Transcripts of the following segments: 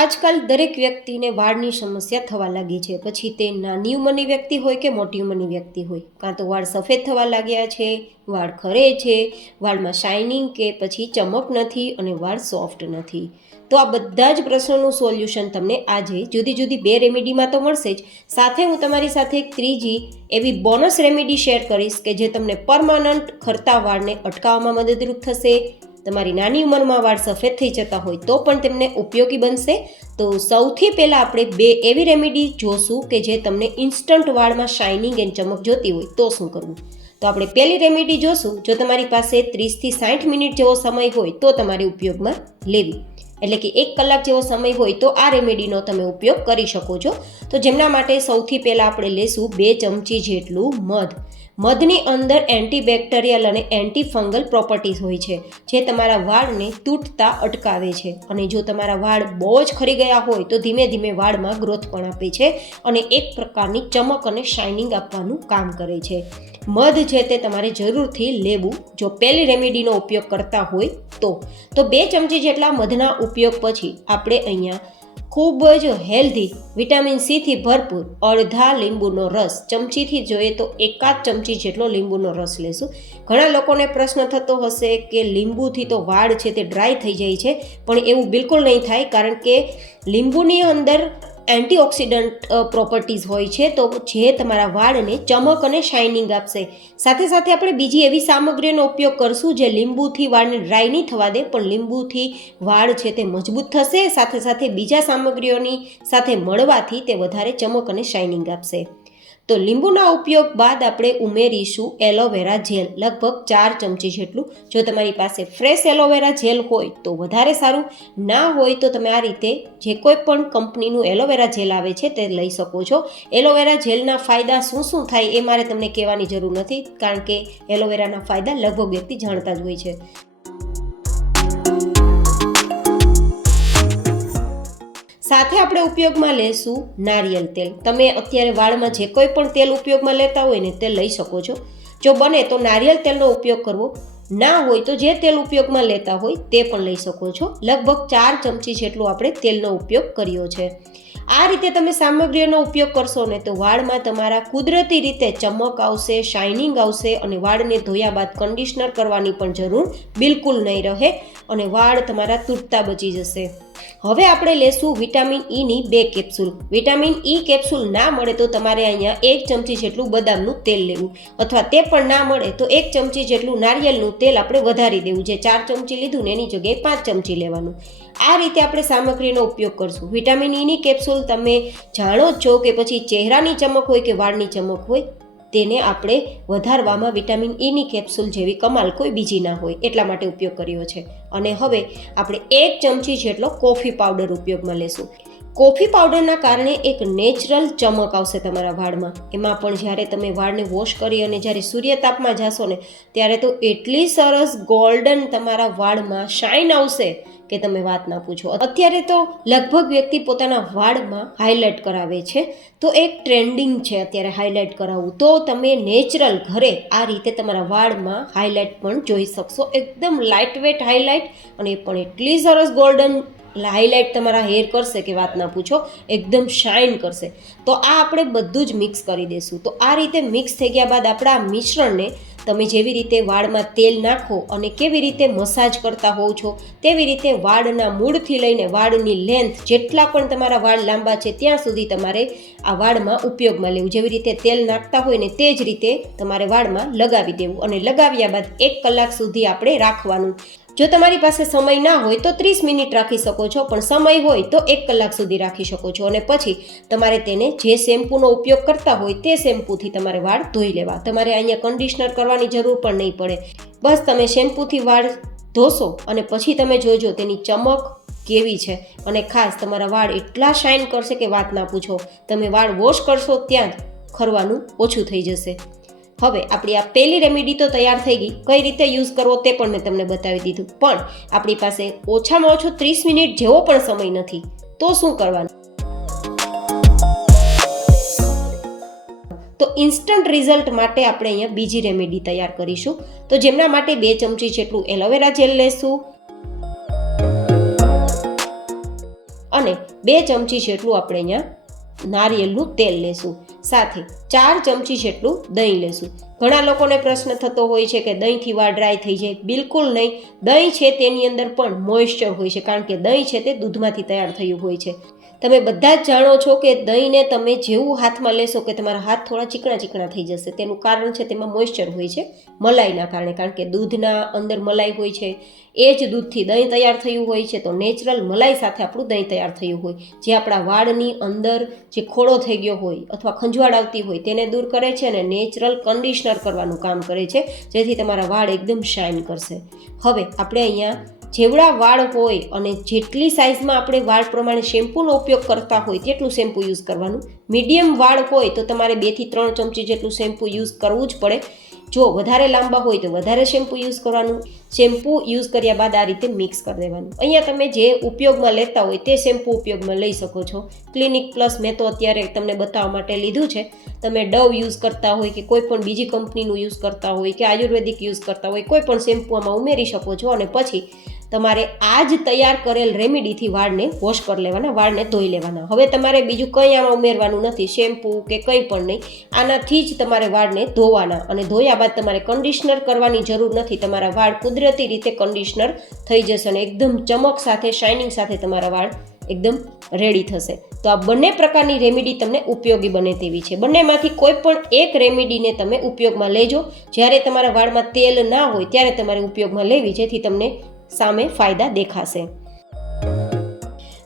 આજકાલ દરેક વ્યક્તિને વાળની સમસ્યા થવા લાગી છે. પછી તે નાની ઉંમરની વ્યક્તિ હોય કે મોટી ઉંમરની વ્યક્તિ હોય, કાં તો વાળ સફેદ થવા લાગ્યા છે, વાળ ખરે છે, વાળમાં શાઇનિંગ કે પછી ચમક નથી અને વાળ સોફ્ટ નથી. તો આ બધા જ પ્રશ્નોનું સોલ્યુશન તમને આજે જુદી જુદી 2 રેમેડીમાં તો મળશે જ, સાથે હું તમારી સાથે એક ત્રીજી એવી બોનસ રેમેડી શેર કરીશ કે જે તમને પરમાનન્ટ ખરતા વાળને અટકાવવામાં મદદરૂપ થશે. તમારી નાની ઉંમરમાં વાળ સફેદ થઈ જતા હોય તો પણ તેમને ઉપયોગી બનશે. તો સૌથી પહેલાં આપણે 2 એવી રેમેડી જોશું કે જે તમને ઇન્સ્ટન્ટ વાળમાં શાઇનિંગ એન્ડ ચમક જોતી હોય તો શું કરવું. તો આપણે પહેલી રેમેડી જોશું. જો તમારી પાસે 30થી 60 મિનિટ જેવો સમય હોય તો તમારે ઉપયોગમાં લેવી, એટલે કે 1 કલાક જેવો સમય હોય તો આ રેમેડીનો તમે ઉપયોગ કરી શકો છો. તો જેમના માટે સૌથી પહેલાં આપણે લેશું 2 ચમચી જેટલું મધ. મધની અંદર એન્ટીબેક્ટેરિયલ અને એન્ટીફંગલ પ્રોપર્ટીઝ હોય છે જે તમારા વાળને તૂટતા અટકાવે છે. અને જો તમારા વાળ બહુ જ ખરી ગયા હોય તો ધીમે ધીમે વાળમાં ગ્રોથ પણ આપે છે અને એક પ્રકારની ચમક અને શાઇનિંગ આપવાનું કામ કરે છે. મધ છે તે તમારે જરૂરથી લેવું જો પહેલી રેમેડીનો ઉપયોગ કરતા હોય તો. 2 ચમચી જેટલા મધના ઉપયોગ પછી આપણે અહીંયા ખૂબ જ હેલ્ધી વિટામિન સીથી ભરપૂર અડધા લીંબુનો રસ, ચમચીથી જોઈએ તો 1 ચમચી જેટલો લીંબુનો રસ લેશું. ઘણા લોકોને પ્રશ્ન થતો હશે કે લીંબુથી તો વાળ છે તે ડ્રાય થઈ જાય છે, પણ એવું બિલકુલ નહીં થાય, કારણ કે લીંબુની અંદર એન્ટીઓક્સિડન્ટ પ્રોપર્ટીઝ હોય છે તો જે તમારા વાળને ચમક અને શાઇનિંગ આપશે. સાથે સાથે આપણે બીજી એવી સામગ્રીનો ઉપયોગ કરશું જે લીંબુથી વાળને ડ્રાય નહીં થવા દે, પણ લીંબુથી વાળ છે તે મજબૂત થશે. સાથે સાથે બીજા સામગ્રીઓની સાથે મળવાથી તે વધારે ચમક અને શાઇનિંગ આપશે. તો લીંબુના ઉપયોગ બાદ આપણે ઉમેરીશું એલોવેરા જેલ, લગભગ 4 ચમચી જેટલું. જો તમારી પાસે ફ્રેશ એલોવેરા જેલ હોય તો વધારે સારું, ના હોય તો તમે આ રીતે જે કોઈ પણ કંપનીનું એલોવેરા જેલ આવે છે તે લઈ શકો છો. એલોવેરા જેલના ફાયદા શું થાય એ મારે તમને કહેવાની જરૂર નથી, કારણ કે એલોવેરાના ફાયદા લગભગ વ્યક્તિ જાણતા જ હોય છે. સાથે આપણે ઉપયોગમાં લેશું નારિયેળ તેલ. તમે અત્યારે વાળમાં જે કોઈ પણ તેલ ઉપયોગમાં લેતા હોય ને તે લઈ શકો છો. જો બને તો નારિયેળ તેલનો ઉપયોગ કરવો, ના હોય તો જે તેલ ઉપયોગમાં લેતા હોય તે પણ લઈ શકો છો. લગભગ 4 ચમચી જેટલો આપણે તેલનો ઉપયોગ કર્યો છે. આ રીતે તમે સામગ્રીનો ઉપયોગ કરશો ને તો વાળમાં તમારા કુદરતી રીતે ચમક આવશે, શાઇનિંગ આવશે અને વાળને ધોયા બાદ કન્ડિશનર કરવાની પણ જરૂર બિલકુલ નહીં રહે અને વાળ તમારા તૂટતા બચી જશે. હવે આપણે લેશું વિટામિન ઈની 2 કેપ્સ્યુલ. વિટામિન ઈ કેપ્સ્યુલ ના મળે તો તમારે અહીંયા 1 ચમચી જેટલું બદામનું તેલ લેવું, અથવા તે પણ ના મળે તો 1 ચમચી જેટલું નારિયેળનું તેલ આપણે વધારી દેવું. જે 4 ચમચી લીધું ને એની જગ્યાએ 5 ચમચી લેવાનું. આ રીતે આપણે સામગ્રીનો ઉપયોગ કરશું. વિટામિન ઈની કેપ્સ્યુલ તમે જાણો જ છો કે પછી ચહેરાની ચમક હોય કે વાળની ચમક હોય, તેને આપણે વધારવામાં વિટામિન ઈની કેપ્સ્યુલ જેવી કમાલ કોઈ બીજી ના હોય, એટલા માટે ઉપયોગ કર્યો છે. અને હવે આપણે 1 ચમચી જેટલો કોફી પાવડર ઉપયોગમાં લેશું. કોફી પાવડરના કારણે એક નેચરલ ચમક આવશે તમારા વાળમાં. એમાં પણ જ્યારે તમે વાળને વોશ કરી અને જ્યારે સૂર્યતાપમાં જશો ને ત્યારે તો એટલી સરસ ગોલ્ડન તમારા વાળમાં શાઇન આવશે કે તમે વાત ના પૂછો. અત્યારે તો લગભગ વ્યક્તિ પોતાના વાળમાં હાઇલાઇટ કરાવે છે, તો એક ટ્રેન્ડિંગ છે અત્યારે હાઇલાઇટ કરાવવું. તો તમે નેચરલ ઘરે આ રીતે તમારા વાળમાં હાઇલાઇટ પણ જોઈ શકશો. એકદમ લાઇટ વેટ હાઇલાઇટ, અને પણ એટલી સરસ ગોલ્ડન હાઇલાઇટ તમારા હેર કરશે કે વાત ના પૂછો, એકદમ શાઇન કરશે. તો આ આપણે બધું જ મિક્સ કરી દઈશું. તો આ રીતે મિક્સ થઈ ગયા બાદ આપણે આ મિશ્રણને તમે જેવી રીતે વાળમાં તેલ નાખો અને કેવી રીતે મસાજ કરતા હોવ છો તેવી રીતે વાળના મૂળથી લઈને વાળની લેન્થ, જેટલા પણ તમારા વાળ લાંબા છે ત્યાં સુધી તમારે આ વાળમાં ઉપયોગમાં લેવું. જેવી રીતે તેલ નાખતા હોય ને તે જ રીતે તમારે વાળમાં લગાવી દેવું અને લગાવ્યા બાદ 1 કલાક સુધી આપણે રાખવાનું. જો તમારી પાસે સમય ના હોય તો 30 મિનિટ રાખી શકો છો, પણ સમય હોય તો 1 કલાક સુધી રાખી શકો છો. અને પછી તમારે તેને જે શેમ્પૂનો ઉપયોગ કરતા હોય તે શેમ્પૂથી તમારે વાળ ધોઈ લેવા. તમારે અહીંયા કન્ડિશનર કરવાની જરૂર પણ નહીં પડે. બસ તમે શેમ્પૂથી વાળ ધોશો અને પછી તમે જોજો તેની ચમક કેવી છે. અને ખાસ તમારા વાળ એટલા શાઇન કરશે કે વાત ના પૂછો. તમે વાળ વોશ કરશો ત્યાં જ ખરવાનું ઓછું થઈ જશે. હવે આપણી આ પહેલી રેમેડી તો તૈયાર થઈ ગઈ. કઈ રીતે યુઝ કરવો તે પણ મેં તમને બતાવી દીધું, પણ આપણી પાસે ઓછામાં ઓછો 30 મિનિટ જેવો પણ સમય નથી, તો શું કરવાનું? તો ઇન્સ્ટન્ટ રિઝલ્ટ માટે આપણે અહીંયા બીજી રેમેડી તૈયાર કરીશું. તો જેમના માટે 2 ચમચી જેટલું એલોવેરા જેલ લેશું અને 2 ચમચી જેટલું આપણે અહીંયા નારિયેળનું તેલ લેશું, સાથે 4 ચમચી જેટલું દહીં લેશું. ઘણા લોકોને પ્રશ્ન થતો હોય છે કે દહીંથી વાળ ડ્રાય થઈ જાય. બિલકુલ નહીં. દહીં છે તેની અંદર પણ મોઇશ્ચર હોય છે, કારણ કે દહીં છે તે દૂધમાંથી તૈયાર થયું હોય છે. તમે બધા જ જાણો છો કે દહીંને તમે જેવું હાથમાં લેશો કે તમારા હાથ થોડા ચીકણા ચીકણા થઈ જશે. તેનું કારણ છે તેમાં મોઇશ્ચર હોય છે, મલાઈના કારણે, કારણ કે દૂધના અંદર મલાઈ હોય છે. એ જ દૂધથી દહીં તૈયાર થયું હોય છે, તો નેચરલ મલાઈ સાથે આપણું દહીં તૈયાર થયું હોય, જે આપણા વાળની અંદર જે ખોડો થઈ ગયો હોય અથવા ખંજવાળ આવતી હોય તેને દૂર કરે છે અને નેચરલ કન્ડિશનર કરવાનું કામ કરે છે, જેથી તમારા વાળ એકદમ શાઇન કરશે. હવે આપણે અહીંયા જેવડા વાળ હોય અને જેટલી સાઇઝમાં આપણે વાળ પ્રમાણે શેમ્પૂનો ઉપયોગ કરતા હોય તેટલું શેમ્પૂ યુઝ કરવાનું. મીડિયમ વાળ હોય તો તમારે 2 થી 3 ચમચી જેટલું શેમ્પૂ યુઝ કરવું જ પડે. જો વધારે લાંબા હોય તો વધારે શેમ્પૂ યુઝ કરવાનું. શેમ્પૂ યુઝ કર્યા બાદ આ રીતે મિક્સ કરી દેવાનું. અહીંયા તમે જે ઉપયોગમાં લેતા હોય તે શેમ્પૂ ઉપયોગમાં લઈ શકો છો. ક્લિનિક પ્લસ મેં તો અત્યારે તમને બતાવવા માટે લીધું છે. તમે ડવ યુઝ કરતા હોય કે કોઈ પણ બીજી કંપનીનું યુઝ કરતા હોય કે આયુર્વેદિક યુઝ કરતા હોય, કોઈ પણ શેમ્પૂ આમાં ઉમેરી શકો છો અને પછી તમારે આ જ તૈયાર કરેલ રેમેડીથી વાળને વોશ કરી લેવાના, વાળને ધોઈ લેવાના. હવે તમારે બીજું કંઈ આમાં ઉમેરવાનું નથી, શેમ્પૂ કે કંઈ પણ નહીં. આનાથી જ તમારે વાળને ધોવાના અને ધોયા બાદ તમારે કન્ડિશનર કરવાની જરૂર નથી. તમારા વાળ કુદરતી રીતે કન્ડિશનર થઈ જશે અને એકદમ ચમક સાથે, શાઇનિંગ સાથે તમારા વાળ એકદમ રેડી થશે. તો આ બંને પ્રકારની રેમેડી તમને ઉપયોગી બને તેવી છે. બંનેમાંથી કોઈ પણ એક રેમેડીને તમે ઉપયોગમાં લેજો. જ્યારે તમારા વાળમાં તેલ ના હોય ત્યારે તમારે ઉપયોગમાં લેવી, જેથી તમને સામે ફાયદા દેખાશે.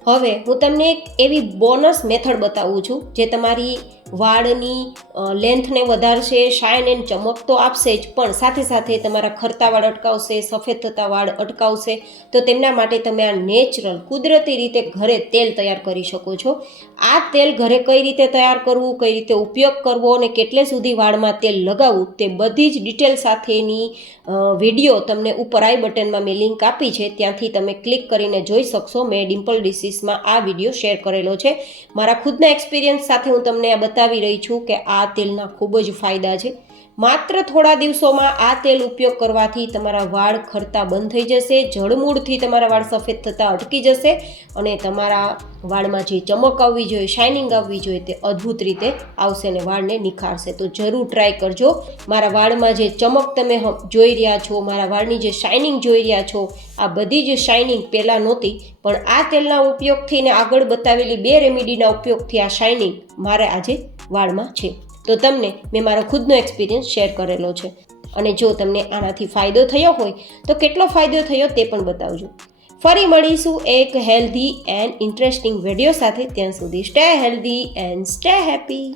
હવે હું તમને એક એવી બોનસ મેથડ બતાવું છું જે તમારી વાળની લેન્થને વધારશે, શાઇન એન્ડ ચમક તો આપશે જ, પણ સાથે સાથે તમારા ખરતા વાળ અટકાવશે, સફેદ થતા વાળ અટકાવશે. તો તેમના માટે તમે આ નેચરલ કુદરતી રીતે ઘરે તેલ તૈયાર કરી શકો છો. આ તેલ ઘરે કઈ રીતે તૈયાર કરવું, કઈ રીતે ઉપયોગ કરવો અને કેટલે સુધી વાળમાં તેલ લગાવવું તે બધી જ ડિટેલ સાથેની વિડીયો તમને ઉપર આઈ બટનમાં મેં લિંક આપી છે, ત્યાંથી તમે ક્લિક કરીને જોઈ શકશો. મેં ડિમ્પલ ડિસીઝમાં આ વિડીયો શેર કરેલો છે. મારા ખુદના એક્સપિરિયન્સ સાથે હું તમને આ બતાવી રહી છું કે આ તેલના ખૂબ જ ફાયદા છે. માત્ર થોડા દિવસોમાં આ તેલ ઉપયોગ કરવાથી તમારા વાળ ખરતા બંધ થઈ જશે, જડમૂળથી તમારા વાળ સફેદ થતા અટકી જશે અને તમારા વાળમાં જે ચમક આવવી જોઈએ, શાઇનિંગ આવવી જોઈએ તે અદ્ભુત રીતે આવશે અને વાળને નિખારશે. તો જરૂર ટ્રાય કરજો. મારા વાળમાં જે ચમક તમે જોઈ રહ્યા છો, મારા વાળની જે શાઇનિંગ જોઈ રહ્યા છો, આ બધી જ શાઇનિંગ પહેલાં નહોતી, પણ આ તેલના ઉપયોગથી ને આગળ બતાવેલી 2 રેમેડીના ઉપયોગથી આ શાઇનિંગ મારે આજે વાળમાં છે. તો તમને મેં મારો ખુદનો એક્સપિરિયન્સ શેર કરેલો છે અને જો તમને આનાથી ફાયદો થયો હોય તો કેટલો ફાયદો થયો તે પણ બતાવજો. ફરી મળીશું એક હેલ્ધી એન્ડ ઇન્ટરેસ્ટિંગ વિડીયો સાથે. ત્યાં સુધી stay healthy and stay happy.